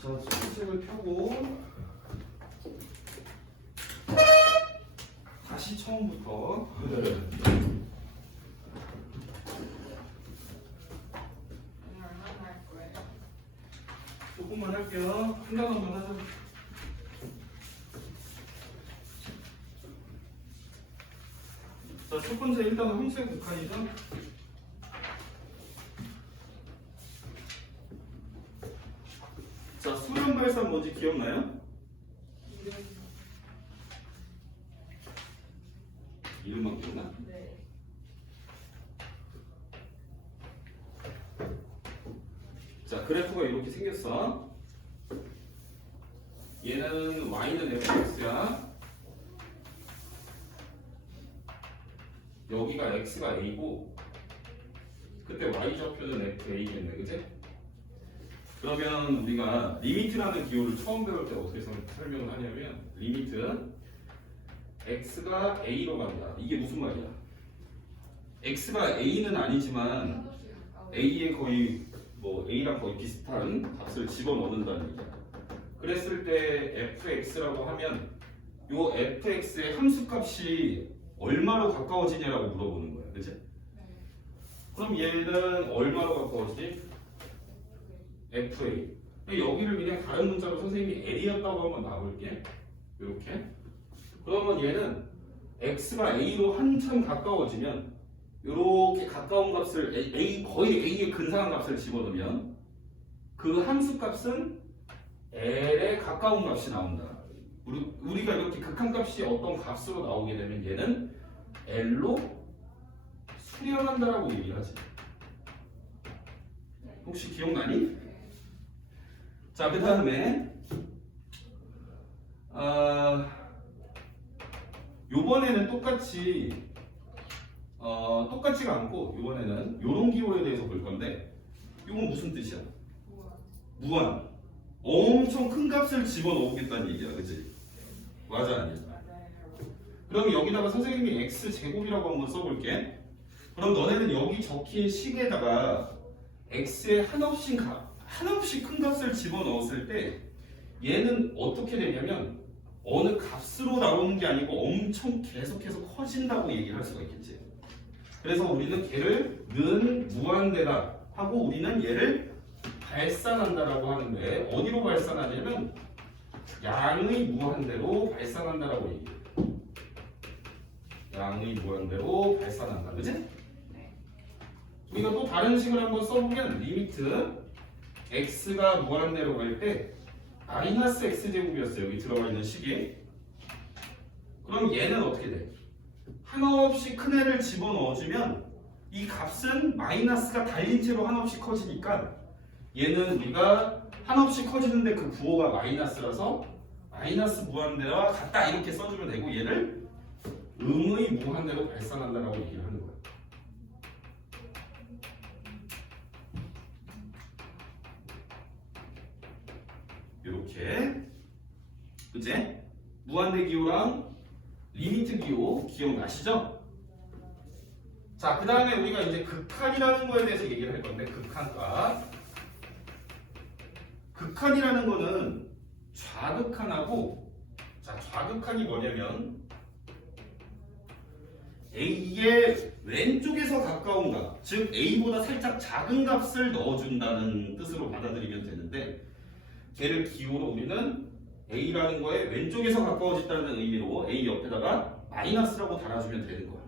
자, 수직을 펴고 다시 처음부터 얼마나 할 거예요? 조금만 할게요. 한 단원만 하자. 자, 첫 번째 일단은 함수의 극한이죠. 자, 수렴 발산 뭔지 기억나요? 이름만 기억나? 네. 자, 그래프가 이렇게 생겼어. 얘는 y는 fx야. 여기가 x가 a고 그때 y 좌표는 fa겠네, 그치? 그러면 우리가 리미트라는 기호를 처음 배울 때 어떻게 설명을 하냐면 리미트 x가 a로 간다. 이게 무슨 말이야? x가 a는 아니지만 a에 거의 뭐 a랑 거의 비슷한 값을 집어넣는다는 얘기야. 그랬을 때 fx라고 하면 요 fx의 함수값이 얼마로 가까워지냐라고 물어보는 거야, 그치? 그럼 얘는 얼마로 가까워지지? fa. 여기를 그냥 다른 문자로 선생님이 l이었다고 한번 놔볼게. 이렇게. 그러면 얘는 x가 a로 한참 가까워지면 이렇게 가까운 값을 거의 a에 근사한 값을 집어넣으면 그 함수 값은 l에 가까운 값이 나온다. 우리가 이렇게 극한값이 어떤 값으로 나오게 되면 얘는 l로 수렴한다라고 얘기를 하지. 혹시 기억나니? 자, 그 다음에 요번에는 똑같지가 않고 요번에는 요런 기호에 대해서 볼 건데 이건 무슨 뜻이야? 무한. 엄청 큰 값을 집어넣겠다는 얘기야, 그치? 맞아, 아니야? 그럼 여기다가 선생님이 x제곱이라고 한번 써볼게. 그럼 너네는 여기 적힌 식에다가 x의 한없이 큰 값을 집어넣었을 때 얘는 어떻게 되냐면 어느 값으로 나오는 게 아니고 엄청 계속해서 커진다고 얘기를 할 수가 있겠지. 그래서 우리는 걔를 는 무한대다 하고 우리는 얘를 발산한다라고 하는데 어디로 발산하냐면 양의 무한대로 발산한다라고 얘기해. 양의 무한대로 발산한다, 그치? 우리가 또 다른 식을 한번 써보면 리미트 x가 무한대로 갈 때 마이너스 x제곱이었어요. 여기 들어가 있는 식이. 그럼 얘는 어떻게 돼? 한없이 큰 애를 집어넣어주면 이 값은 마이너스가 달린 채로 한없이 커지니까 얘는 우리가 한없이 커지는데 그 부호가 마이너스라서 마이너스 무한대와 같다 이렇게 써주면 되고 얘를 음의 무한대로 발산한다라고 얘기를 하는 거야. 이렇게, 그치? 무한대 기호랑 리미트 기호 기억나시죠? 자, 그 다음에 우리가 이제 극한이라는 거에 대해서 얘기를 할 건데 극한값. 극한이라는 거는 좌극한하고, 자, 좌극한이 뭐냐면 A의 왼쪽에서 가까운 값, 즉 A보다 살짝 작은 값을 넣어준다는 뜻으로 받아들이면 되는데 걔를 기호로 우리는 A라는 거에 왼쪽에서 가까워진다는 의미로 A 옆에다가 마이너스라고 달아주면 되는 거야.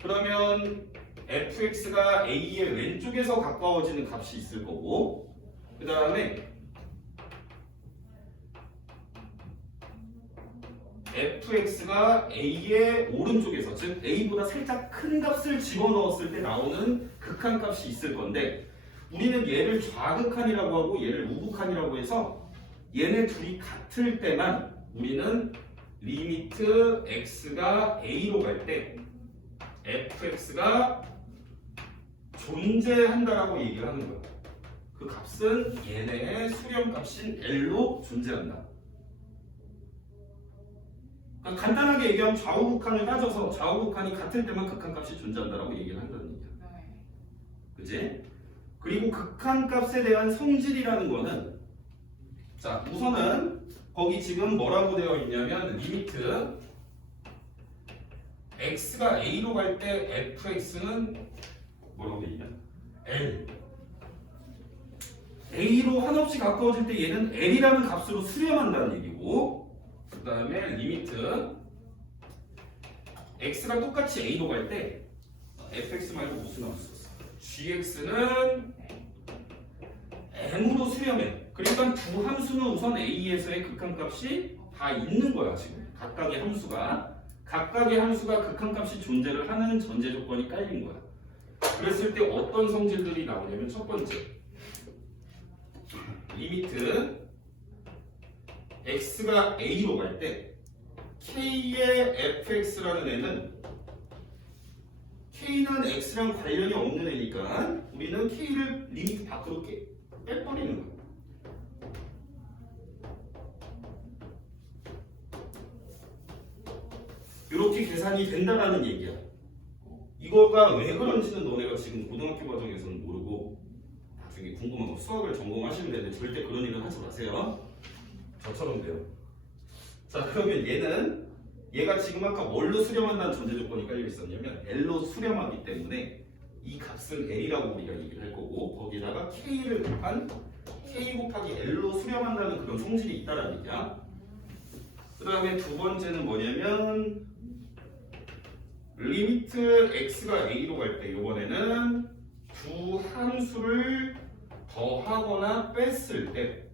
그러면 fx가 A의 왼쪽에서 가까워지는 값이 있을 거고 그 다음에 fx가 A의 오른쪽에서 즉 A보다 살짝 큰 값을 집어넣었을 때 나오는 극한값이 있을 건데 우리는 얘를 좌극한이라고 하고 얘를 우극한이라고 해서 얘네 둘이 같을 때만 우리는 리미트 x가 A로 갈 때 fx가 존재한다라고 얘기를 하는 거예요. 그 값은 얘네의 수렴값인 L로 존재한다. 그러니까 간단하게 얘기하면 좌우극한을 따져서 좌우극한이 같을 때만 극한값이 존재한다라고 얘기를 한다는 얘기야. 그치? 그리고 극한값에 대한 성질이라는 거는 자 우선은 거기 지금 뭐라고 되어 있냐면 리미트 x가 a로 갈 때 fx는 뭐라고 되어 있냐? L a로 한없이 가까워질 때 얘는 l이라는 값으로 수렴한다는 얘기고 그 다음에 리미트 x가 똑같이 a로 갈 때 fx 말고 무슨 함수 썼어? gx는 m으로 수렴해. 그러니까 두 함수는 우선 a에서의 극한값이 다 있는 거야 지금. 각각의 함수가 극한값이 존재를 하는 전제 조건이 깔린 거야. 그랬을 때 어떤 성질들이 나오냐면 첫 번째 리미트 x가 a로 갈 때 k의 fx라는 애는 k는 x랑 관련이 없는 애니까 우리는 k를 리미트 밖으로 빼버리는 거야. 이렇게 계산이 된다라는 얘기야. 이거가 왜 그런지는 너네가 지금 고등학교 과정에서는 모르고 나중에 궁금한 거 수학을 전공하시면 되는데 절대 그런 일은 하지 마세요. 저처럼 돼요. 자 그러면 얘가 지금 아까 뭘로 수렴한다는 전제 조건이 깔려 있었냐면 L로 수렴하기 때문에 이 값은 L이라고 우리가 얘기를 할 거고 거기다가 K를 곱한 K 곱하기 L로 수렴한다는 그런 성질이 있다라는 얘기야. 그 다음에 두 번째는 뭐냐면 리미트 x가 a로 갈 때 이번에는 두 함수를 더하거나 뺐을 때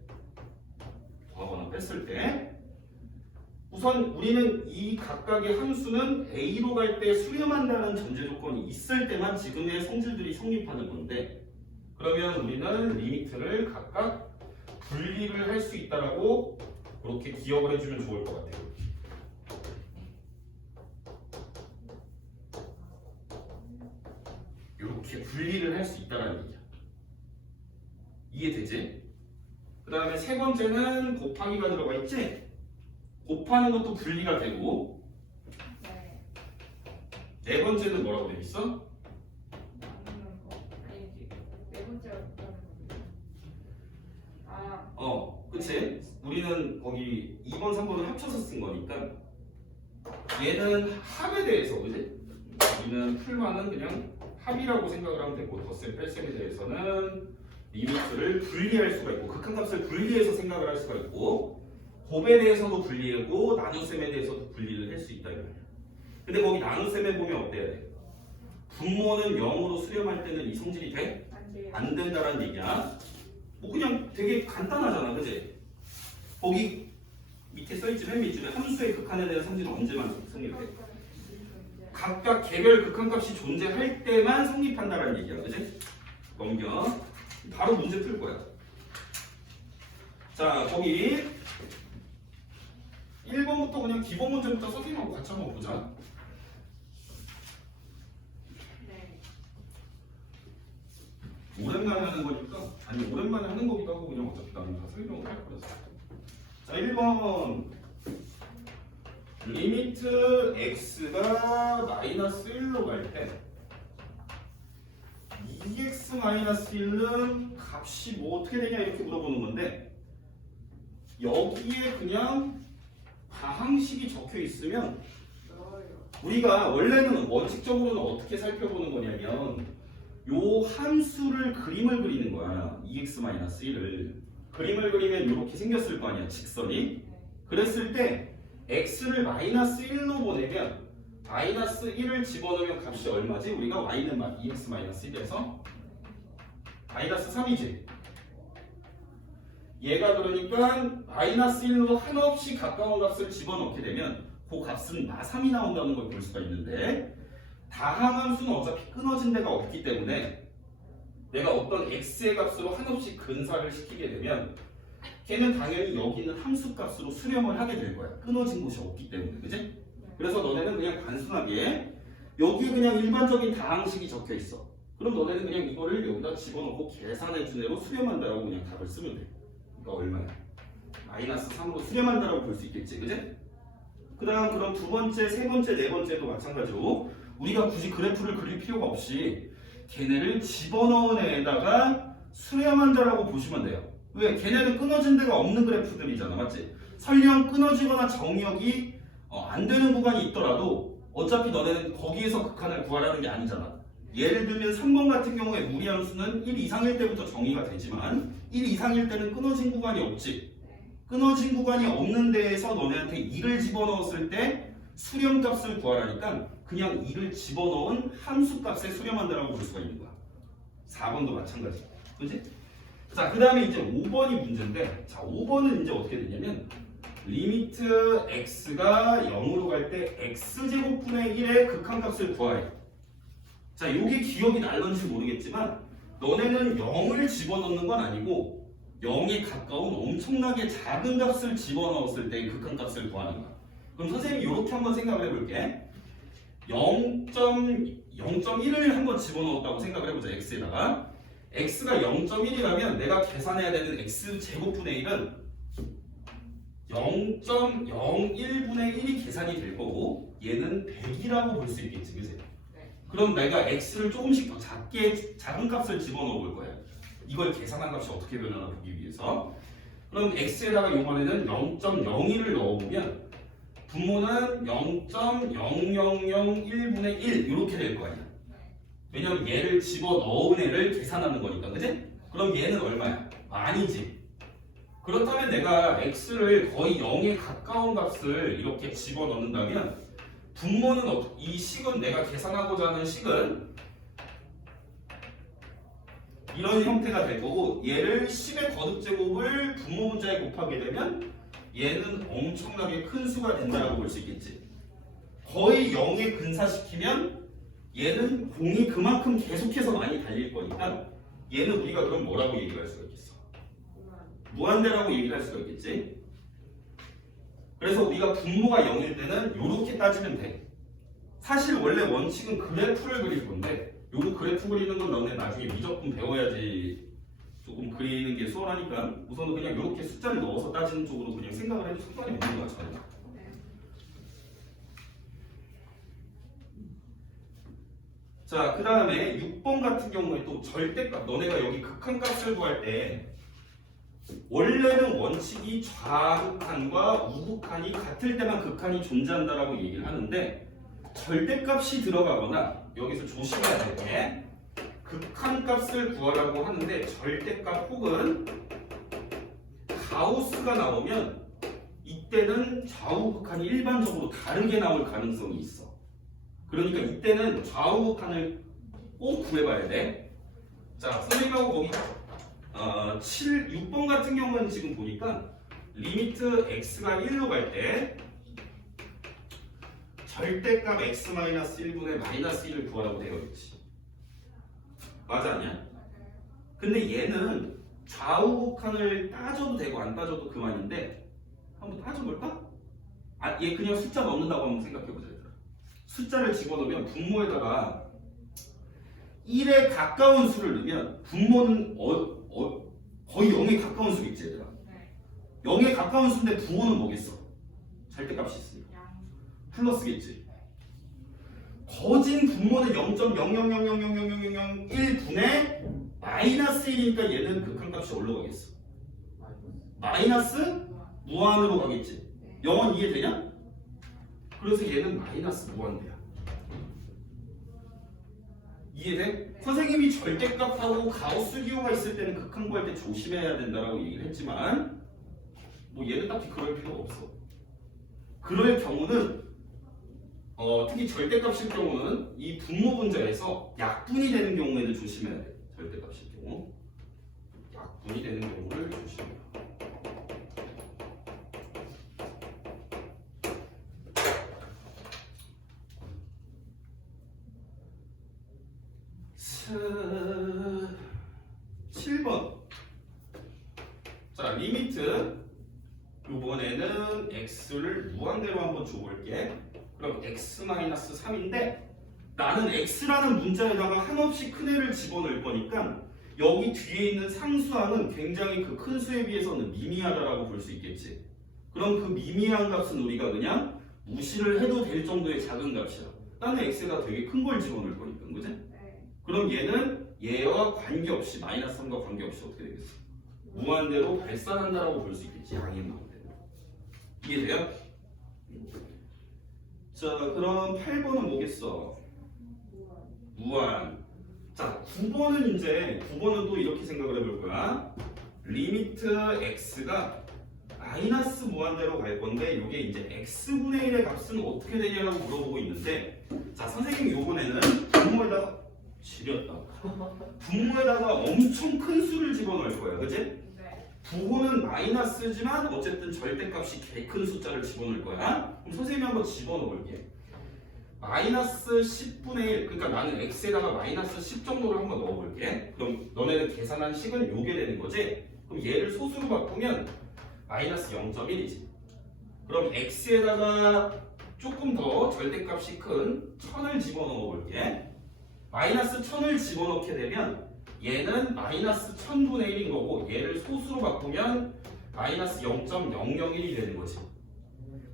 우선 우리는 이 각각의 함수는 a로 갈 때 수렴한다는 전제 조건이 있을 때만 지금의 성질들이 성립하는 건데 그러면 우리는 리미트를 각각 분리를 할 수 있다라고 그렇게 기억을 해주면 좋을 것 같아요. 이렇게 분리를 할 수 있다는 얘기야. 이해되지? 그 다음에 세 번째는 곱하기가 들어가 있지? 곱하는 것도 분리가 되고 네. 네 번째는 뭐라고 되어 있어? 나누는 거. 아니지. 네 번째가 못하는 거. 그치? 우리는 거기 2번, 3번을 합쳐서 쓴 거니까 얘는 합에 대해서, 그치? 우리는 풀만은 그냥 합이라고 생각을 하면 되고 덧셈, 뺄셈에 대해서는 리미트를 분리할 수가 있고 극한값을 분리해서 생각을 할 수가 있고 곱에 대해서도 분리하고 나눗셈에 대해서도 분리를 할 수 있다 이 말이야. 근데 거기 나눗셈에 보면 어때야 돼? 분모는 0으로 수렴할 때는 이 성질이 돼? 안 돼요. 안 된다는 얘기야. 뭐 그냥 되게 간단하잖아, 그지? 거기 밑에 써있지 맨 밑줄에 함수의 극한에 대한 성질은 언제만 성립돼? 각각 개별 극한값이 존재할 때만 성립한다는 얘기야, 그지? 넘겨. 바로 문제 풀 거야. 자, 거기 1번부터 그냥 기본 문제부터 선생님하고 같이 한번 보자. 네. 오랜만에 하는 거니까, 아니 오랜만에 하는 거기도 하고 그냥 어차피 나는 다 설명을 할 거라서. 자, 1번 리미트 x가 마이너스 1로 갈 때 2x-1은 값이 뭐 어떻게 되냐 이렇게 물어보는 건데 여기에 그냥 다항식이 적혀 있으면 넣어요. 우리가 원래는 원칙적으로는 어떻게 살펴보는 거냐면 요 함수를 그림을 그리는 거야. 2x-1을 그림을 그리면 이렇게 생겼을 거 아니야, 직선이. 그랬을 때 x를 마이너스 1로 보내면 마이너스 1을 집어넣으면 값이 얼마지? 우리가 y는 2x-1에서 마이너스 3이지. 얘가 그러니까 마이너스 1로 한없이 가까운 값을 집어넣게 되면 그 값은 마3이 나온다는 걸 볼 수가 있는데 다항함수는 어차피 끊어진 데가 없기 때문에 내가 어떤 x의 값으로 한없이 근사를 시키게 되면 걔는 당연히 여기 있는 함수 값으로 수렴을 하게 될 거야. 끊어진 곳이 없기 때문에, 그지? 그래서 너네는 그냥 단순하게 여기에 그냥 일반적인 다항식이 적혀 있어. 그럼 너네는 그냥 이거를 여기다 집어넣고 계산해 준 대로 수렴한다라고 그냥 답을 쓰면 돼. 그러니까 얼마야? 마이너스 3으로 수렴한다라고 볼 수 있겠지, 그지? 그 다음 그럼 두 번째, 세 번째, 네 번째도 마찬가지로 우리가 굳이 그래프를 그릴 필요가 없이 걔네를 집어넣은 애에다가 수렴한다라고 보시면 돼요. 왜? 걔네는 끊어진 데가 없는 그래프들이잖아, 맞지? 설령 끊어지거나 정의역이 안 되는 구간이 있더라도 어차피 너네는 거기에서 극한을 구하라는 게 아니잖아. 예를 들면 3번 같은 경우에 무리함수는 1 이상일 때부터 정의가 되지만 1 이상일 때는 끊어진 구간이 없지. 끊어진 구간이 없는 데에서 너네한테 2를 집어넣었을 때 수렴값을 구하라니까 그냥 2를 집어넣은 함수값에 수렴한다라고 볼 수가 있는 거야. 4번도 마찬가지. 그지? 자, 그 다음에 이제 5번이 문제인데, 자, 5번은 이제 어떻게 되냐면 리미트 x가 0으로 갈 때 x제곱분의 1의 극한값을 구하래. 자, 요게 기억이 날런지 모르겠지만 너네는 0을 집어넣는 건 아니고 0에 가까운 엄청나게 작은 값을 집어넣었을 때의 극한값을 구하는 거야. 그럼 선생님이 이렇게 한번 생각을 해볼게. 0.1을 한번 집어넣었다고 생각을 해보자. x에다가 x가 0.1이라면 내가 계산해야 되는 x제곱분의 1은 0.01분의 1이 계산이 될 거고 얘는 100이라고 볼 수 있겠지, 그치? 그럼 내가 x를 조금씩 더 작은 값을 집어넣어 볼 거야. 이걸 계산한 값이 어떻게 변하나 보기 위해서. 그럼 x에다가 이번에는 0.01을 넣어보면 분모는 0.0001분의 1 이렇게 될 거 아니야. 왜냐면 얘를 집어넣은 애를 계산하는 거니까, 그치? 그럼 얘는 얼마야? 만이지. 그렇다면 내가 x를 거의 0에 가까운 값을 이렇게 집어넣는다면 분모는 이 식은 내가 계산하고자 하는 식은 이런 형태가 될 거고 얘를 10의 거듭제곱을 분모 분자에 곱하게 되면 얘는 엄청나게 큰 수가 된다고 볼 수 있겠지. 거의 0에 근사시키면 얘는 공이 그만큼 계속해서 많이 달릴 거니까 얘는 우리가 그럼 뭐라고 얘기할 수가 있겠어? 무한대라고 얘기할 수가 있겠지. 그래서 우리가 분모가 0일 때는 이렇게 따지면 돼. 사실 원래 원칙은 그래프를 그릴 건데 요거 그래프 그리는 건 너네 나중에 미적분 배워야지 조금 그리는 게 수월하니까 우선은 그냥 이렇게 숫자를 넣어서 따지는 쪽으로 그냥 생각을 해도 상관이 없는 것 같아요. 자, 그 다음에 6번 같은 경우에 또 절대값, 너네가 여기 극한값을 구할 때 원래는 원칙이 좌극한과 우극한이 같을 때만 극한이 존재한다라고 얘기를 하는데 절대값이 들어가거나 여기서 조심해야 될 게 극한값을 구하라고 하는데 절대값 혹은 가우스가 나오면 이때는 좌우극한이 일반적으로 다르게 나올 가능성이 있어. 그러니까 이때는 좌우극한을 꼭 구해봐야 돼. 자, 선생님하고 거기 6번 같은 경우는 지금 보니까 리미트 x가 1로 갈 때 절대값 x-1분의 -1을 구하라고 되어 있지. 맞아 아니야? 근데 얘는 좌우극한을 따져도 되고 안 따져도 그만인데 한번 따져볼까? 아, 얘 그냥 숫자 넣는다고 한번 생각해보자. 얘들아. 숫자를 집어넣으면 분모에다가 1에 가까운 수를 넣으면 분모는 거의 0에 가까운 수겠지 얘들아. 0에 가까운 수인데 분모는 뭐겠어? 절대값이 있으니까 플러스겠지. 거진 분모는 0.000000001분의 -1이니까 얘는 극한값이 올라가겠어. 마이너스 무한으로 가겠지. 0은 이해되냐? 그래서 얘는 마이너스 무한대야. 이해돼? 선생님이 절대값하고 가우스 기호가 있을 때는 극한 구할 때 조심해야 된다라고 얘기를 했지만 뭐 얘는 딱히 그럴 필요가 없어. 그럴 경우는 특히 절대값일 경우는 이 분모 분자에서 약분이 되는 경우에는 조심해야 돼. 절대값일 경우 약분이 되는 경우를 조심해야 돼. 자, 7번. 자, 리미트 이번에는 x를 무한대로 한번 줘볼게. 그럼 x-3인데 나는 x라는 문자에다가 한없이 큰 애를 집어넣을 거니까 여기 뒤에 있는 상수항은 굉장히 그 큰 수에 비해서는 미미하다라고 볼 수 있겠지. 그럼 그 미미한 값은 우리가 그냥 무시를 해도 될 정도의 작은 값이야. 나는 x가 되게 큰 걸 집어넣을 거니까, 그지? 그럼 얘는 얘와 관계없이 마이너스 3과 관계없이 어떻게 되겠어? 무한대로 발산한다라고 볼 수 있겠지. 양의 무한대로. 이해돼요? 자 그럼 8번은 뭐겠어? 무한. 자 9번은 이제 9번은 또 이렇게 생각을 해볼 거야. 리미트 x가 마이너스 무한대로 갈 건데 이게 이제 x분의 1의 값은 어떻게 되냐라고 물어보고 있는데 자 선생님이 요번에는 분모에다가 지렸다. 분모에다가 엄청 큰 수를 집어넣을 거야. 그치? 네. 부호는 마이너스지만 어쨌든 절대값이 개 큰 숫자를 집어넣을 거야. 그럼 선생님이 한번 집어넣을게. 마이너스 10분의 1 그러니까 나는 x에다가 마이너스 10 정도를 한번 넣어볼게. 그럼 너네는 계산한 식은 요게 되는 거지? 그럼 얘를 소수로 바꾸면 마이너스 0.1이지. 그럼 x에다가 조금 더 절대값이 큰 1000을 집어넣어 볼게. 마이너스 1000을 집어넣게 되면 얘는 마이너스 1000분의 1인 거고 얘를 소수로 바꾸면 마이너스 0.001이 되는 거지.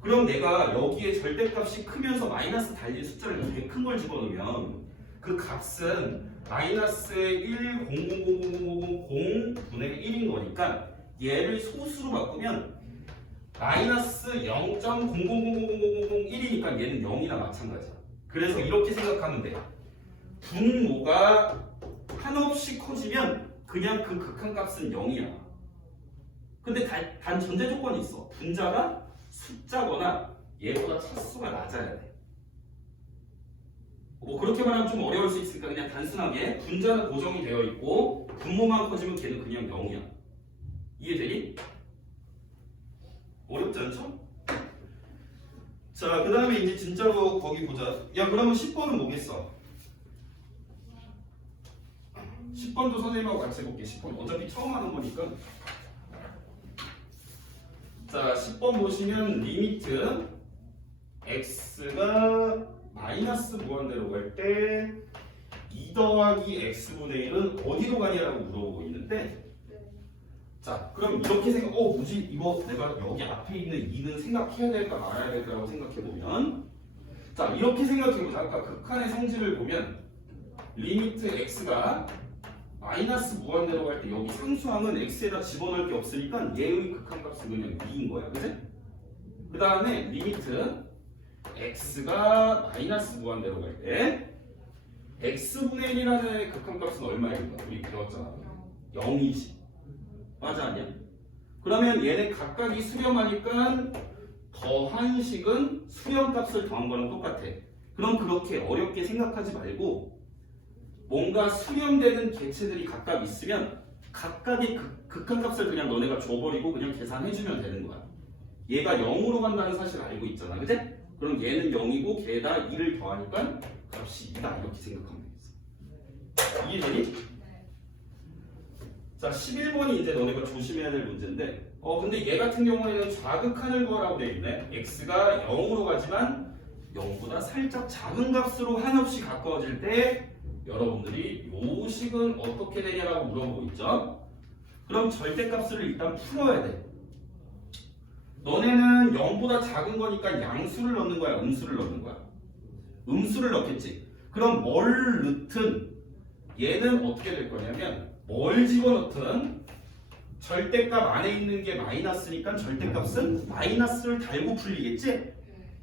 그럼 내가 여기에 절대값이 크면서 마이너스 달린 숫자를 되게 큰 걸 집어넣으면 그 값은 마이너스 1, 0000000분의 1인 거니까 얘를 소수로 바꾸면 마이너스 0.000000001이니까 얘는 0이나 마찬가지야. 그래서 이렇게 생각하면 돼. 분모가 한없이 커지면 그냥 그 극한값은 0이야. 근데 단 전제 조건이 있어. 분자가 숫자거나 얘보다 차수가 낮아야 돼. 뭐 그렇게 말하면 좀 어려울 수 있으니까 그냥 단순하게 분자는 고정이 되어 있고 분모만 커지면 걔는 그냥 0이야. 이해되니? 어렵지 않죠? 자, 그 다음에 이제 진짜로 거기 보자. 야, 그러면 10번은 뭐겠어? 10번도 선생님하고 같이 해볼게. 10번 어차피 처음 하는 거니까. 자, 10번 보시면 리미트 x가 마이너스 무한대로 갈 때 2 더하기 x분의 1은 어디로 가냐라고 물어보고 있는데 자, 그럼 이렇게 뭐지? 이거 내가 여기 앞에 있는 2는 생각해야 될까 말아야 될까라고 생각해보면 자, 이렇게 생각해보자. 아까 극한의 성질을 보면 리미트 x가 마이너스 무한대로 갈 때 여기 상수항은 x에다 집어넣을 게 없으니까 얘의 극한값은 그냥 2인 거야. 그치? 그 다음에 리미트 x가 마이너스 무한대로 갈 때 x분의 1이라는 극한값은 얼마인 거야? 우리 배웠잖아. 0이지. 맞아 아니야? 그러면 얘네 각각이 수렴하니까 더한 식은 수렴값을 더한 거랑 똑같아. 그럼 그렇게 어렵게 생각하지 말고 뭔가 수렴되는 개체들이 각각 있으면 각각의 극한값을 그냥 너네가 줘버리고 그냥 계산해주면 되는 거야. 얘가 0으로 간다는 사실을 알고 있잖아. 그치? 그럼 얘는 0이고 걔에다 2를 더하니까 값이 2다 이렇게 생각하면 되겠어. 이해되니? 자, 11번이 이제 너네가 조심해야 될 문제인데 근데 얘 같은 경우에는 좌극한을 구하라고 되어 있네. x가 0으로 가지만 0보다 살짝 작은 값으로 한없이 가까워질 때 여러분들이 요 식은 어떻게 되냐라고 물어보고 있죠. 그럼 절대값을 일단 풀어야 돼. 너네는 0보다 작은 거니까 양수를 넣는 거야, 음수를 넣는 거야? 음수를 넣겠지. 그럼 뭘 넣든 얘는 어떻게 될 거냐면 뭘 집어넣든 절대값 안에 있는 게 마이너스니까 절대값은 마이너스를 달고 풀리겠지?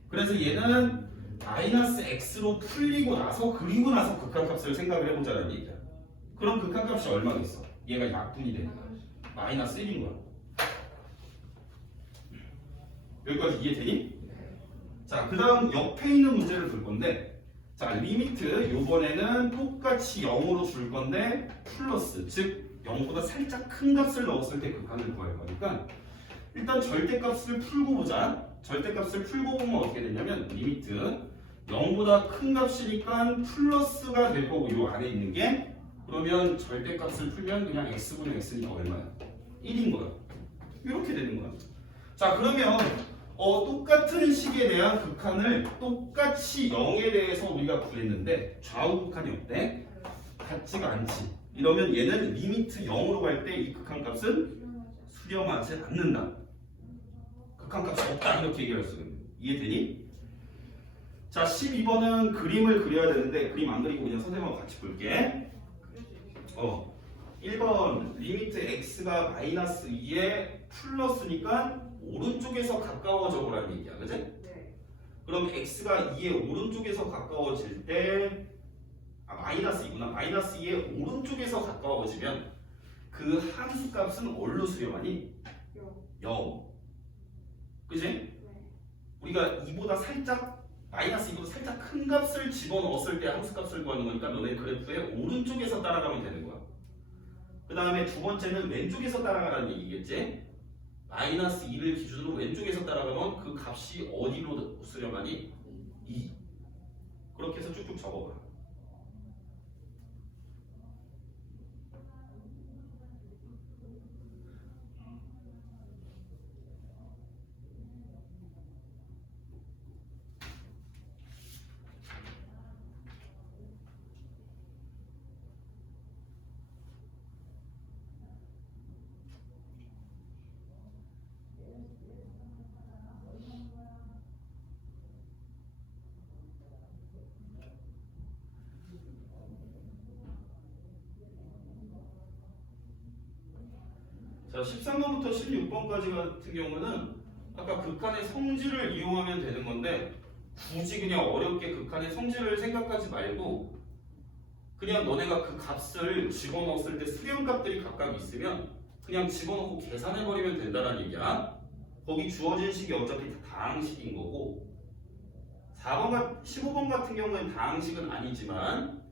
그래서 얘는 마이너스 x로 풀리고 나서 그리고 나서 극한값을 생각을 해보자는 얘기야. 그럼 극한값이 얼마겠어? 얘가 약분이 되는 거야. 마이너스 1인 거야. 여기까지 이해되니? 자, 그 다음 옆에 있는 문제를 볼 건데 자, 리미트 요번에는 똑같이 0으로 줄 건데 플러스 즉 0보다 살짝 큰 값을 넣었을 때 극한을 구할 거니까 일단 절대값을 풀고 보자. 절대값을 풀고 보면 어떻게 되냐면 리미트 0보다 큰 값이니까 플러스가 될 거고 요 안에 있는 게 그러면 절대값을 풀면 그냥 x분의 x니까 얼마야? 1인 거야. 이렇게 되는 거야. 자, 그러면 똑같은 식에 대한 극한을 똑같이 0에 대해서 우리가 구했는데 좌우 극한이 어때? 같지가 않지. 이러면 얘는 리미트 0으로 갈 때 이 극한값은 수렴하지 않는다. 극한값이 없다 이렇게 얘기할 수 있는. 이해되니? 자 12번은 그림을 그려야 되는데 그림 안 그리고 그냥 선생님하고 같이 볼게. 그릴 수 있어. 1번 리미트 x가 마이너스 2에 플러스니까 오른쪽에서 가까워져 보라는 얘기야. 그지? 네. 그럼 x가 2의 오른쪽에서 가까워질 때 마이너스 2구나. 마이너스 2의 오른쪽에서 가까워지면 그 함수 값은 뭘로 수렴하니? 0. 그지? 네. 우리가 2보다 살짝 마이너스 2보다 살짝 큰 값을 집어넣었을 때 함수 값을 구하는 거니까 너네 그래프의 오른쪽에서 따라가면 되는 거야. 그 다음에 두 번째는 왼쪽에서 따라가라는 얘기겠지? 마이너스 2를 기준으로 왼쪽에서 따라가면 그 값이 어디로 수렴하니? 2. 그렇게 해서 쭉쭉 적어봐. 자, 13번부터 16번까지 같은 경우는 아까 극한의 성질을 이용하면 되는 건데 굳이 그냥 어렵게 극한의 성질을 생각하지 말고 그냥 너네가 그 값을 집어넣었을 때 수렴값들이 각각 있으면 그냥 집어넣고 계산해버리면 된다는 얘기야. 거기 주어진 식이 어차피 다 다항식인 거고 15번 같은 경우는 다항식은 아니지만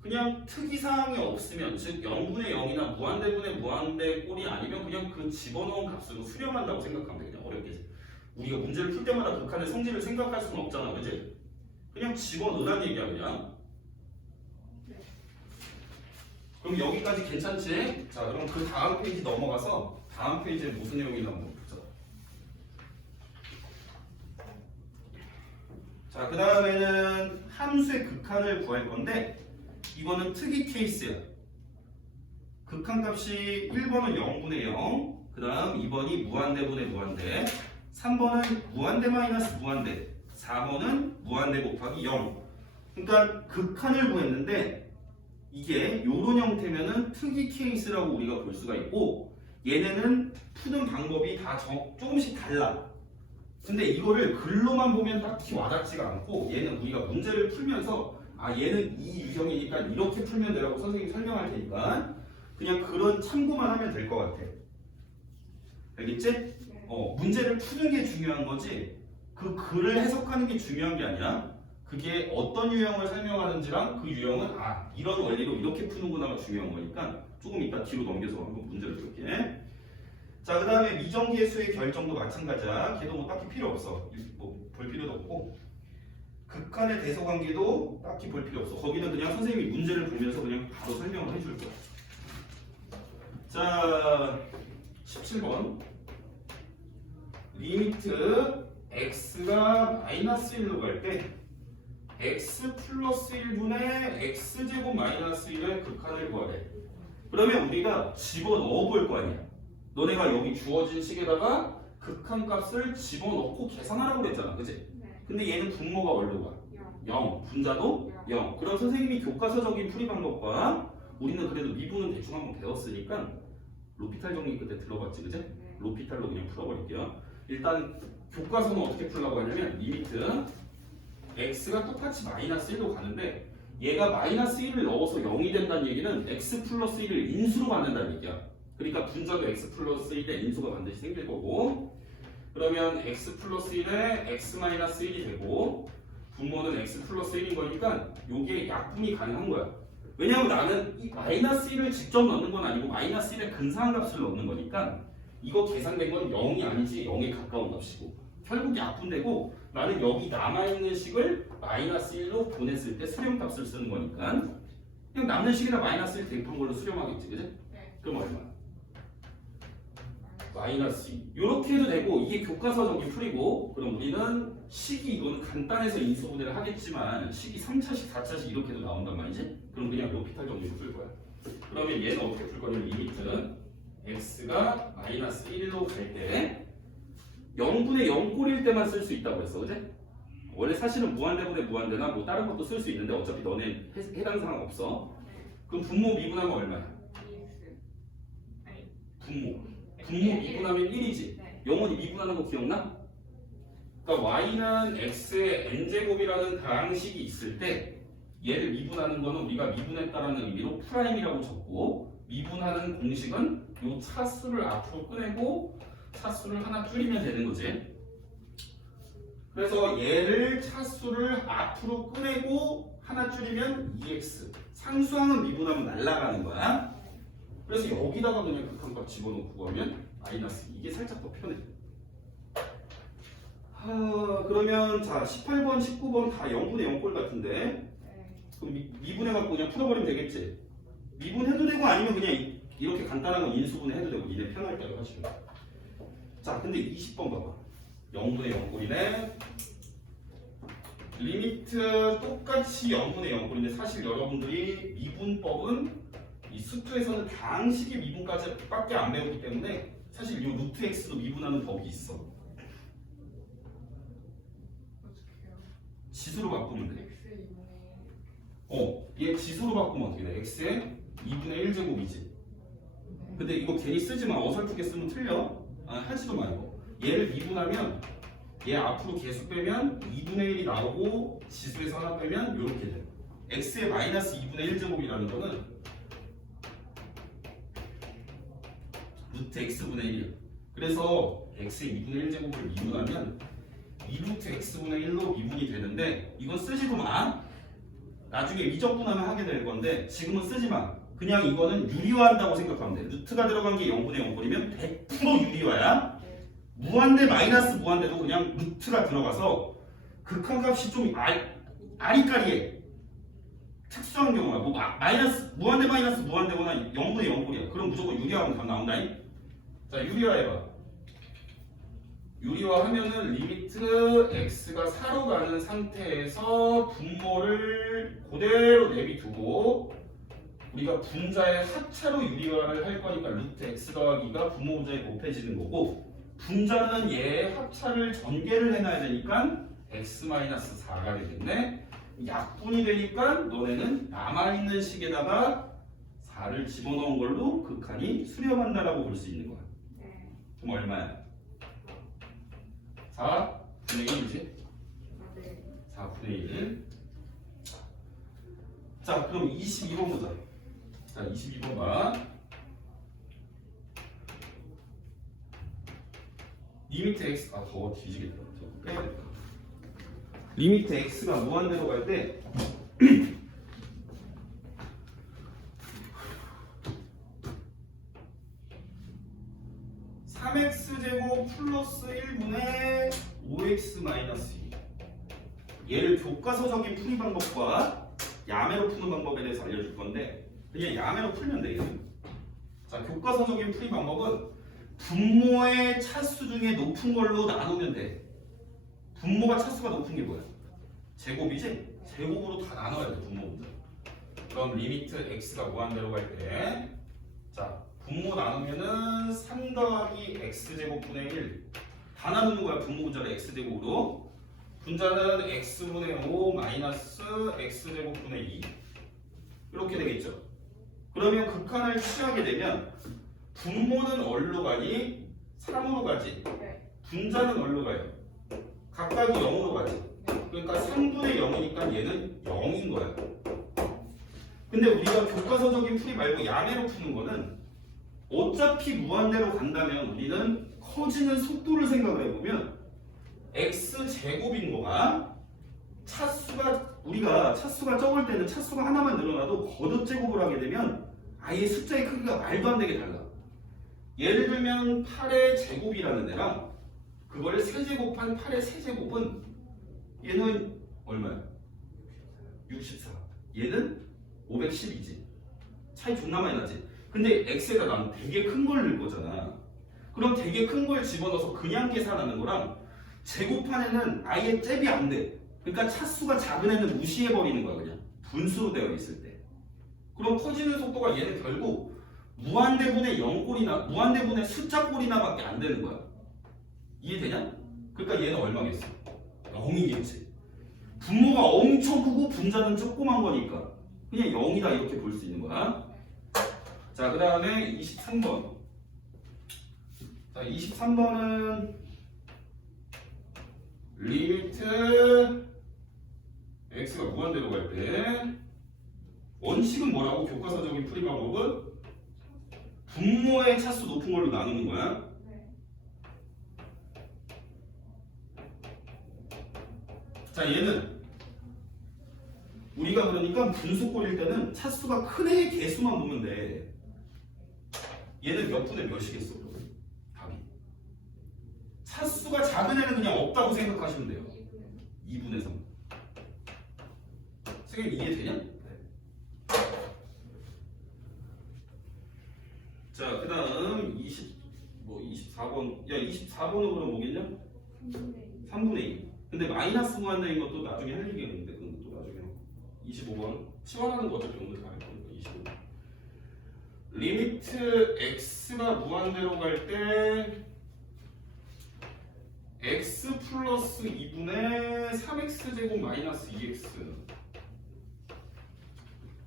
그냥 특이사항이 없으면 즉 0분의 0이나 무한대분의 무한대 꼴이 아니면 그냥 그 집어넣은 값으로 수렴한다고 생각하면 돼. 그냥 어렵게 우리가 문제를 풀 때마다 극한의 성질을 생각할 수는 없잖아. 그치? 그냥 집어넣으라는 얘기야 그냥. 그럼 여기까지 괜찮지? 자 그럼 그 다음 페이지 넘어가서 다음 페이지에 무슨 내용이 나오는지 보자. 자 그 다음에는 함수의 극한을 구할 건데 이거는 특이 케이스야. 극한값이 1번은 0분의 0, 그 다음 2번이 무한대분의 무한대, 3번은 무한대 마이너스 무한대, 4번은 무한대 곱하기 0. 그러니까 극한을 구했는데 이게 요런 형태면은 특이 케이스라고 우리가 볼 수가 있고 얘네는 푸는 방법이 다 조금씩 달라. 근데 이거를 글로만 보면 딱히 와닿지가 않고 얘는 우리가 문제를 풀면서 얘는 이 유형이니까 이렇게 풀면 되라고 선생님이 설명할 테니까 그냥 그런 참고만 하면 될 것 같아. 알겠지? 네. 문제를 푸는 게 중요한 거지 그 글을 해석하는 게 중요한 게 아니야. 그게 어떤 유형을 설명하는지랑 그 유형은 이런 원리로 이렇게 푸는구나가 중요한 거니까 조금 이따 뒤로 넘겨서 한번 문제를 볼게. 자, 그 다음에 미정계의 수의 결정도 마찬가지야. 걔도 뭐 딱히 필요 없어. 뭐 볼 필요도 없고 극한의 대소관계도 딱히 볼 필요 없어. 거기는 그냥 선생님이 문제를 보면서 그냥 바로 설명을 해줄 거야. 자, 17번 리미트 x가 마이너스 1로 갈 때 x 플러스 1분의 x제곱 마이너스 1의 극한을 구하래. 그러면 우리가 집어넣어 볼 거 아니야. 너네가 여기 주어진 식에다가 극한값을 집어넣고 계산하라고 그랬잖아. 그치? 네. 근데 얘는 분모가 어디로 가? 0. 분자도 0. 그럼 선생님이 교과서적인 풀이 방법과 우리는 그래도 미분은 대충 한번 배웠으니까 로피탈 정리 그때 들어봤지, 그제? 네. 로피탈로 그냥 풀어버릴게요. 일단 교과서는 어떻게 풀라고 하냐면 리미트 x가 똑같이 마이너스 1로 가는데 얘가 마이너스 1을 넣어서 0이 된다는 얘기는 x 플러스 1을 인수로 만든다는 얘기야. 그러니까 분자도 x 플러스 1의 인수가 반드시 생길 거고 그러면 x 플러스 1에 x 마이너스 1이 되고 분모는 x 플러스 1인 거니까 요게 약분이 가능한 거야. 왜냐하면 나는 이 마이너스 1을 직접 넣는 건 아니고 마이너스 1의 근사한 값을 넣는 거니까 이거 계산된 건 0이 아니지 0에 가까운 값이고 결국 약분되고 나는 여기 남아있는 식을 마이너스 1로 보냈을 때 수렴값을 쓰는 거니까 그냥 남는 식이나 마이너스 1 대입한 걸로 수렴하겠지, 그지? 네. 그럼 얼마? 마이너스 2. 이렇게 해도 되고 이게 교과서적인 풀이고 그럼 우리는 식이 이거는 간단해서 인수분해를 하겠지만 식이 3차식, 4차식 이렇게 해도 나온단 말이지? 그럼 그냥 로피탈 정리로 풀 거야. 그러면 얘는 어떻게 풀 거냐면 리미트 x가 마이너스 1로 갈 때 0분의 0꼴일 때만 쓸 수 있다고 했어, 그지? 원래 사실은 무한대분의 무한대나 뭐 다른 것도 쓸 수 있는데 어차피 너네 해당 사항 없어. 그럼 분모 미분하면 얼마야? EX. 아니. 분모 미분하면 1이지. 네. 영원히 미분하는 거 기억나? 그러니까 y는 x의 n제곱이라는 다항식이 있을 때 얘를 미분하는 거는 우리가 미분했다라는 의미로 프라임이라고 적고, 미분하는 공식은 요 차수를 앞으로 꺼내고 차수를 하나 줄이면 되는 거지. 그래서 얘를 차수를 앞으로 꺼내고 하나 줄이면 2x. 상수항은 미분하면 날아가는 거야. 그래서 여기다가 그냥 극한값 집어넣고 하면 마이너스. 이게 살짝 더 편해. 그러면 자 18번, 19번 다 0분의 0꼴 같은데, 네. 그럼 미분해갖고 그냥 풀어버리면 되겠지. 미분해도 되고 아니면 그냥 이렇게 간단한 건 인수분해 해도 되고 니네 편할 대로 하시면 돼. 자 근데 20번 봐봐. 0분의 0꼴이네. 리미트 똑같이 0분의 0꼴인데 사실 여러분들이 미분법은 이 수투에서는 다항식의 미분까지 밖에 안 배웠기 때문에 사실 이 루트 x도 미분하는 법이 있어. 어떡해요? 지수로 바꾸면 돼. X 2분의 얘 지수로 바꾸면 어떻게 돼? x의 2분의 1제곱이지. 근데 이거 괜히 쓰지 마. 어설프게 쓰면 틀려. 하지도 말고. 얘를 미분하면 얘 앞으로 계속 빼면 2분의 1이 나오고 지수에서 하나 빼면 이렇게 돼. x의 마이너스 2분의 1제곱이라는 거는 루트 x분의 1이야. 그래서 x의 2분의 1제곱을 미분하면 2루트 x분의 1로 미분이 되는데 이건 쓰지도 마. 나중에 미적분하면 하게 될 건데 지금은 쓰지 마. 그냥 이거는 유리화한다고 생각하면 돼. 루트가 들어간 게 0분의 0꼴이면 100% 유리화야. 무한대 마이너스 무한대도 그냥 루트가 들어가서 극한값이 좀 아리까리해. 특수한 경우야. 뭐 마이너스 무한대 마이너스 무한대거나 0분의 0꼴이야. 그럼 무조건 유리화하면 답 나온다잉. 자 유리화해봐. 유리화하면은 리미트 x가 4로 가는 상태에서 분모를 그대로 내비두고 우리가 분자의 합차로 유리화를 할 거니까 루트 x 더하기가 분모 분자에 곱해지는 거고, 분자는 얘의 합차를 전개를 해놔야 되니까 x-4가 되겠네. 약분이 되니까 너네는 남아있는 식에다가 4를 집어넣은 걸로 극한이 수렴한다라고 볼 수 있는 거야. 네. 그럼 얼마야? 4분의 1이지? 네. 4분의 1. 자 그럼 22번 보자. 자 22번 봐. 리미트 x 더워 뒤지겠다. 저거 빼야겠다. 리미트 x가 무한대로 갈 때 (3x) 플러스 1분의 5x 마이너스 2. 얘를 교과서적인 풀이 방법과 야매로 푸는 방법에 대해서 알려줄 건데 그냥 야매로 풀면 돼. 자 교과서적인 풀이 방법은 분모의 차수 중에 높은 걸로 나누면 돼. 분모가 차수가 높은 게 뭐야? 제곱이지? 제곱으로 다 나눠야 돼 분모 문제. 그럼 리미트 x가 무한대로 갈 때 자 분모 나누면은 3 더하기 x제곱분의 1 다 나누는 거야. 분모 분자를 x제곱으로. 분자는 x분의 5 마이너스 x제곱분의 2 이렇게 되겠죠. 그러면 극한을 취하게 되면 분모는 어디로 가니? 3으로 가지. 네. 분자는 어디로 가요? 각각이 0으로 가지. 그러니까 3분의 0이니까 얘는 0인 거야. 근데 우리가 교과서적인 풀이 말고 야매로 푸는 거는 어차피 무한대로 간다면 우리는 커지는 속도를 생각을 해보면 x제곱인 거가 차수가 우리가 차수가 적을 때는 차수가 하나만 늘어나도 거듭 제곱을 하게 되면 아예 숫자의 크기가 말도 안 되게 달라. 예를 들면 8의 제곱이라는 애랑 그거를 세제곱한 8의 세제곱은 얘는 얼마야? 64. 얘는 512지. 차이 존나 많이 나지. 근데 x에다 나는 되게 큰 걸 넣을 거잖아. 그럼 되게 큰 걸 집어넣어서 그냥 계산하는 거랑 제곱한 애는 아예 잽이 안 돼. 그러니까 차수가 작은 애는 무시해버리는 거야. 그냥 분수로 되어 있을 때. 그럼 커지는 속도가 얘는 결국 무한대분의 0꼴이나 무한대분의 숫자 꼴이나 밖에 안 되는 거야. 이해되냐? 그러니까 얘는 얼마겠어? 0이겠지. 분모가 엄청 크고 분자는 조그만 거니까 그냥 0이다 이렇게 볼 수 있는 거야. 자, 그 다음에 23번. 자, 23번은 리미트 x가 무한대로 갈 때 원칙은 뭐라고? 교과서적인 풀이 방법은 분모의 차수 높은 걸로 나누는 거야. 자, 얘는 우리가 그러니까 분수꼴일 때는 차수가 큰 애의 개수만 보면 돼. 얘는 몇 분의 몇이겠어? 답이. 차수가 작은 애는 그냥 없다고 생각하시면 돼요. 2분의 3. 선생님 이해되냐? 자, 그 다음 24번. 야, 24번은 그럼 뭐겠냐? 3분의 2. 근데 마이너스 무한대인 것도 나중에 할 얘기가 있는데 그건 또 나중에 25번 치환하는 거 어차피 오늘 다 할 거니까 25번 리미트 x가 무한대로 갈 때 x 플러스 2분의 3x 제곱 마이너스 2x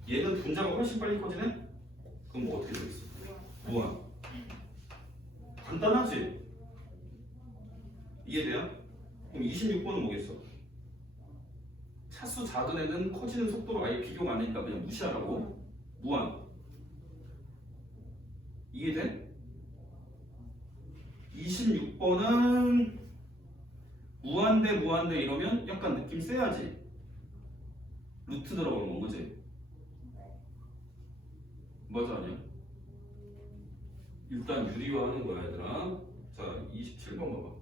얘는 분자가 훨씬 빨리 커지네? 그럼 뭐 어떻게 되겠어? 무한 간단하지? 이해돼요? 그럼 26번은 뭐겠어? 차수 작은 애는 커지는 속도로 아예 비교가 안 되니까 그냥 무시하라고. 무한. 이해돼? 26번은 무한대 이러면 약간 느낌 세야지. 루트 들어가는 건 거지? 맞아 아니야? 일단 유리화하는 거야 얘들아. 자 27번 봐봐.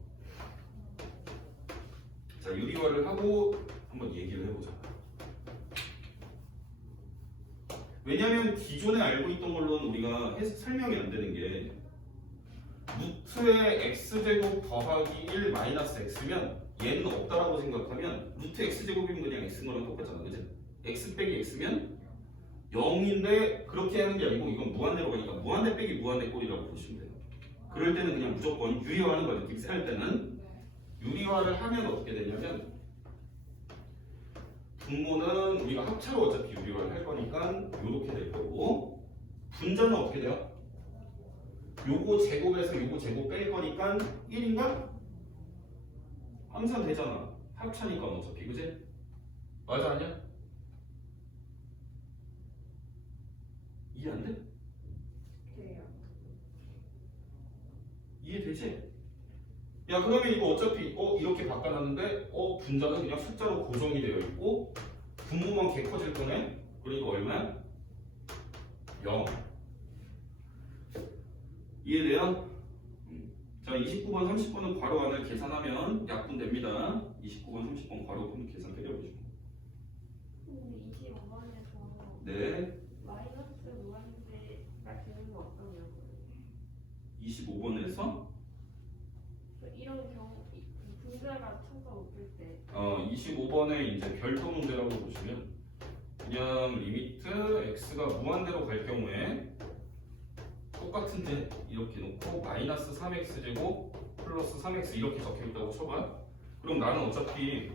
자, 유리화를 하고 한번 얘기를 해보자. 왜냐하면 기존에 알고 있던 걸로는 우리가 설명이 안 되는 게 루트의 x제곱 더하기 1 마이너스 x면 얘는 없다라고 생각하면 루트 x제곱이면 그냥 x인 거랑 똑같잖아, 그치? x 빼기 x면 0인데 그렇게 하는 게 아니고 이건 무한대로 가니까 무한대 빼기 무한대 꼴이라고 보시면 돼요. 그럴 때는 그냥 무조건 유리화하는 거야. 느낌 세할 때는 유리화를 하면 어떻게 되냐면 분모는 우리가 합차로 어차피 유리화를 할 거니까 이렇게 될 거고 분자는 어떻게 돼요? 요거 제곱에서 요거 제곱 뺄 거니까 1인가? 항상 되잖아. 합차니까 어차피 그지? 맞아 아니야? 이해 안 돼? 돼요. 이해되지? 야 그러면 이거 어차피 이렇게 바꿔놨는데 분자는 그냥 숫자로 고정이 되어 있고 분모만 개 커질 거네. 그러니까 얼마야? 0. 이해돼요? 자 29번 30번은 괄호 안을 계산하면 약분됩니다. 29번 30번 괄호 푼 계산 때려보시고. 근데 25번에서 네. 마이너스 무한대가 되는 건 어떤 경우예요? 25번에서 이런 경우 분자가 차가 없을 때 25번에 이제 별도 문제라고 보시면 그냥 리미트 x가 무한대로 갈 경우에 똑같은데 이렇게 놓고 마이너스 3x 제곱 플러스 3x 이렇게 적혀 있다고 쳐봐. 그럼 나는 어차피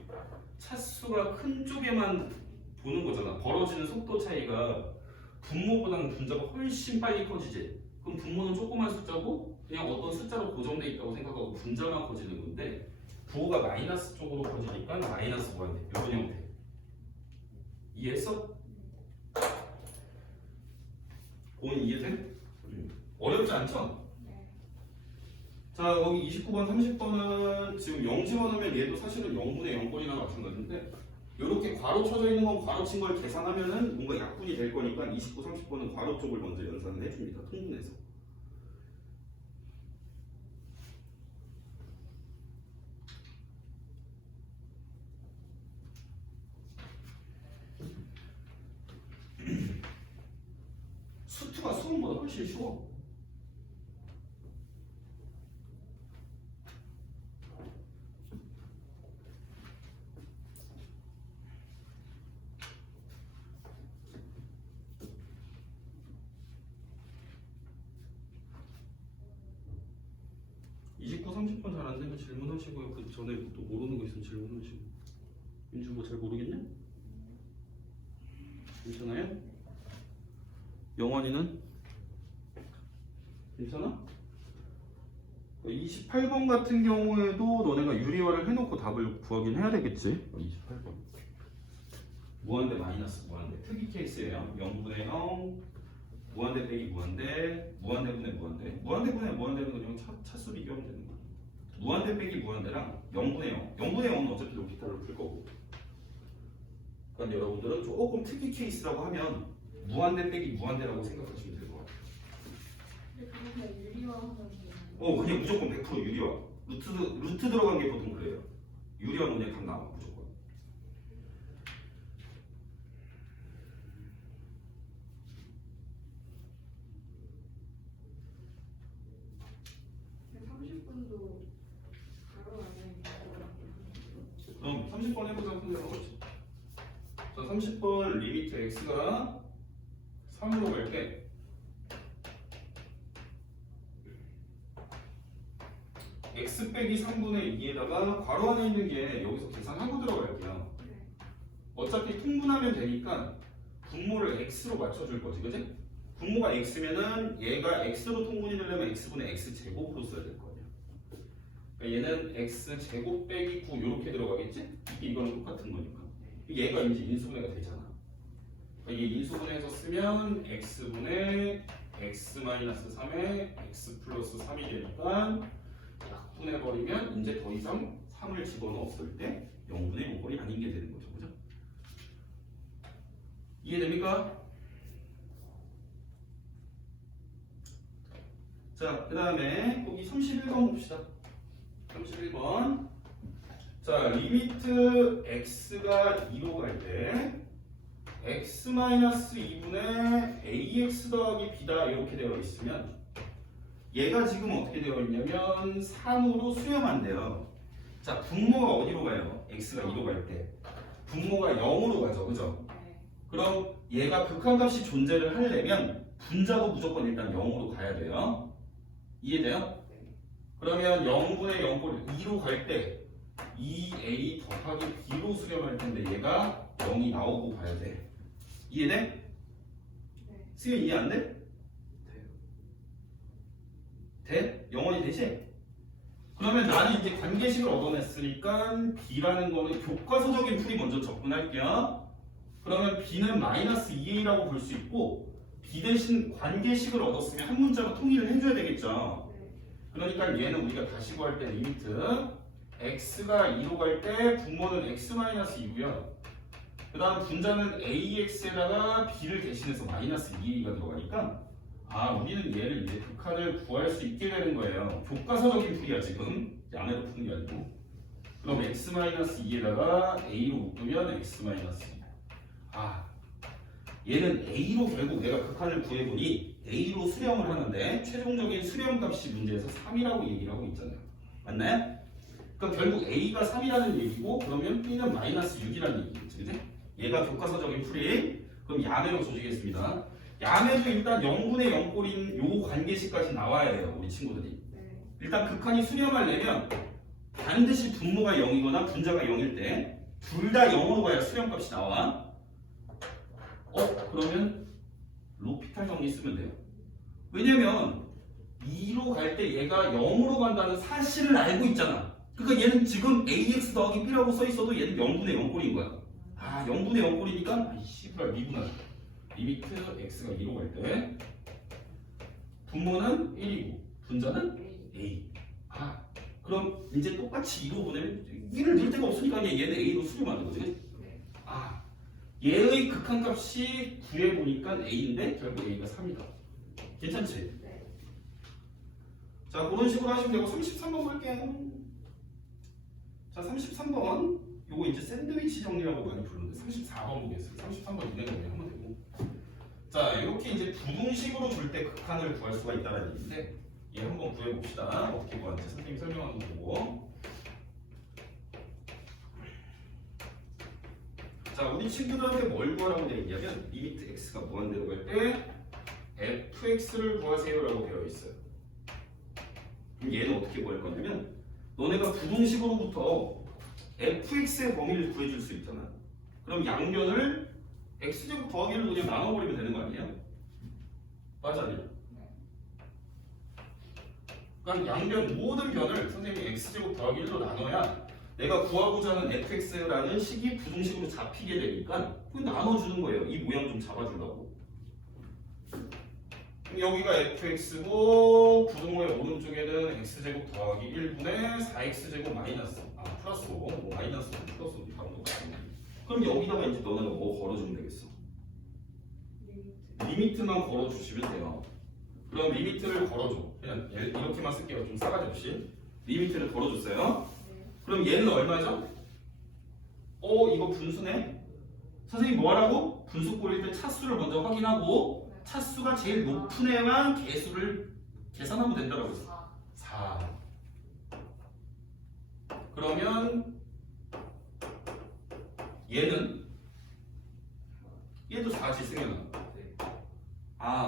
차수가 큰 쪽에만 보는 거잖아. 벌어지는 속도 차이가 분모보다는 분자가 훨씬 빨리 커지지. 그럼 분모는 조그만 숫자고 그냥 어떤 숫자로 고정돼 있다고 생각하고 분자만 커지는 건데 부호가 마이너스 쪽으로 커지니까 마이너스 무한대 이런 형태. 이해했어? 고은 이해돼? 어렵지 않죠? 네. 자 거기 29번 30번은 지금 0 집어넣으면 얘도 사실은 0분의 0꼴이나 마찬가지인데 이렇게 괄호 쳐져 있는 건 괄호 친 걸 계산하면은 뭔가 약분이 될 거니까 29, 30번은 괄호 쪽을 먼저 연산을 해줍니다. 통분해서. 수투가 수음보다 훨씬 쉬워. (29, 30번) 잘 안 되면 질문하시고요. 그 전에 또 모르는 거 있으면 질문하시고. 민주 뭐 잘 모르겠냐? 괜찮아요? 영원이는? 괜찮아? 28번 같은 경우에도 너네가 유리화를 해놓고 답을 구하긴 해야 되겠지. 28번. 무한대 마이너스 무한대. 특이 케이스예요. 0분의 0, 무한대 빼기 무한대, 무한대분의 무한대. 무한대분의 무한대는 그냥 차수 비교하면 되는 거야. 무한대 빼기 무한대랑 0분의 0. 0분의 0은 어차피 로피탈로 풀 거고. 그러니까 여러분들은 조금 특이 케이스라고 하면 무한대 빼기 무한대라고 생각하시면 될 것 같아요. 근데 그거 그냥 유리화하면 되는 그냥 무조건 100% 유리화. 루트 들어간 게 보통 그래요. 유리화 그냥 각 나와 무조건. 30분도 바로 안에 그럼 30번 해보자. 큰데가 그렇지. 자, 30번 리미트 x가 3으로 갈 때 x 빼기 3분의 2에다가 괄호 안에 있는 게 여기서 계산하고 들어갈게요. 어차피 통분하면 되니까 분모를 x로 맞춰줄 거지, 그지? 분모가 x면은 얘가 x로 통분이 되려면 x분의 x제곱으로 써야 될 거 아니야. 그러니까 얘는 x제곱 빼기 9 이렇게 들어가겠지? 이거는 똑같은 거니까. 얘가 이제 인수분해가 되잖아. 그러니까 이게 인수분해해서 쓰면 x분의 x-3에 x 플러스 3이 되니까 약분해버리면 이제 더 이상 3을 집어넣었을 때 0분의 0꼴이 아닌 게 되는 거죠. 그죠? 이해됩니까? 자, 그 다음에 거기 31번 봅시다. 31번. 자, 리미트 x가 2로 갈 때 x-2분의 ax 더하기 b다 이렇게 되어 있으면 얘가 지금 어떻게 되어 있냐면 3으로 수렴한대요. 자, 분모가 어디로 가요? x가 2로 갈 때 분모가 0으로 가죠. 그죠? 그럼 얘가 극한값이 존재를 하려면 분자도 무조건 일단 0으로 가야 돼요. 이해돼요? 그러면 0분의 0꼴 2로 갈 때 2a 더하기 b로 수렴할 텐데 얘가 0이 나오고 봐야 돼. 이해돼? 수연 이해 안 돼? 돼? 영원히 되지? 그러면 나는 이제 관계식을 얻어냈으니까 b라는 거는 교과서적인 풀이 먼저 접근할게요. 그러면 b는 마이너스 2a라고 볼 수 있고 b 대신 관계식을 얻었으면 한 문자로 통일을 해줘야 되겠죠. 그러니까 얘는 우리가 다시 구할 때 리미트 x가 2로 갈 때 분모는 x-2고요. 그 다음 분자는 ax에다가 b를 대신해서 마이너스 2a가 들어가니까 우리는 얘를 이제 극한을 구할 수 있게 되는 거예요. 교과서적인 풀이야 지금. 양해로 푸는 게 아니고. 그럼 x-2에다가 a로 묶으면 x-2. 얘는 a로 결국 내가 극한을 구해보니 a로 수렴을 하는데 최종적인 수렴값이 문제에서 3이라고 얘기를 하고 있잖아요. 맞나요? 그러니까 결국 a가 3이라는 얘기고 그러면 b는 마이너스 6이라는 얘기겠지. 그치? 얘가 교과서적인 풀이. 그럼 야매로 조지겠습니다. 야매도 일단 0분의 0꼴인 요 관계식까지 나와야 돼요. 우리 친구들이. 일단 극한이 수렴하려면 반드시 분모가 0이거나 분자가 0일 때 둘 다 0으로 가야 수렴값이 나와. 그러면 로피탈 정리 쓰면 돼요. 왜냐면 2로 갈 때 얘가 0으로 간다는 사실을 알고 있잖아. 그러니까 얘는 지금 ax 더하기 b라고 써있어도 얘는 0분의 0꼴인 거야. 0분의 0꼴이니까 씨발 미분하다. 리미트 x가 2로 갈 때 분모는 1이고 분자는 a. 그럼 이제 똑같이 2로 보내면 1을 넣을 데가 없으니까 얘는 a로 수렴하는 거지. 얘의 극한값이 구해보니까 a인데 결국 a가 3이다. 괜찮지? 자, 그런 식으로 하시면 되고 33번 볼게요. 자, 33번 요거 이제 샌드위치 정리라고 많이 부르는데 34번 보겠습니다. 33번 이내 정리하면 되고. 자, 이렇게 이제 부등식으로 줄 때 극한을 구할 수가 있다는 얘기인데 얘 한번 구해봅시다. 어떻게 구하는지 선생님이 설명하는 거 보고. 자, 우리 친구들한테 뭘 구하라고 되어 있냐면 리미트 x가 무한대로 갈 때 fx를 구하세요라고 되어 있어요. 그럼 얘는 어떻게 구할 거냐면 너네가 부등식으로부터 fx의 범위를 구해줄 수 있잖아. 그럼 양변을 x제곱 더하기 1로 그냥 나눠버리면 되는 거 아니에요? 맞아요. 그러니까 양변 모든 변을 선생님이 x제곱 더하기 1로 나눠야 내가 구하고자 하는 fx라는 식이 부등식으로 잡히게 되니까 그냥 나눠주는 거예요. 이 모양 좀 잡아주려고. 그럼 여기가 fx고 부등호의 오른쪽에는 x제곱 더하기 1분의 4x제곱 마이너스 플러스 5 마이너스 5 플러스 5 바로 똑같네. 그럼 여기다가 이제 너네가 뭐 걸어주면 되겠어? 리미트만 걸어주시면 돼요. 그럼 리미트를 걸어줘. 그냥 이렇게만 쓸게요. 좀 싸가지 없이. 리미트를 걸어줬어요. 그럼 얘는 얼마죠? 이거 분수네? 선생님 뭐 하라고? 분수 꼴릴 때 차수를 먼저 확인하고 차수가 제일 높은 애만 개수를 계산하면 된다고 했어. 4. 그러면 얘도 4지 승현아.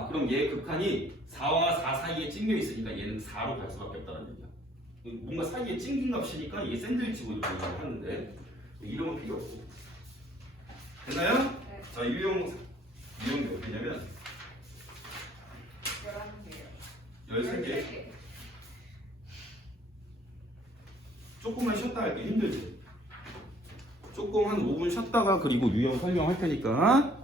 그럼 얘 극한이 4와 4 사이에 찡겨 있으니까 얘는 4로 갈 수밖에 없다는 얘기야. 뭔가 사이에 찡긴 값이니까 이게 샌드위치 이렇게 하는데 이름은 필요 없고. 됐나요? 네. 자, 유형 몇 개냐면 11개요. 13개. 조금만 쉬었다 할게. 힘들지? 조금 한 5분 쉬었다가 그리고 유형 설명할 테니까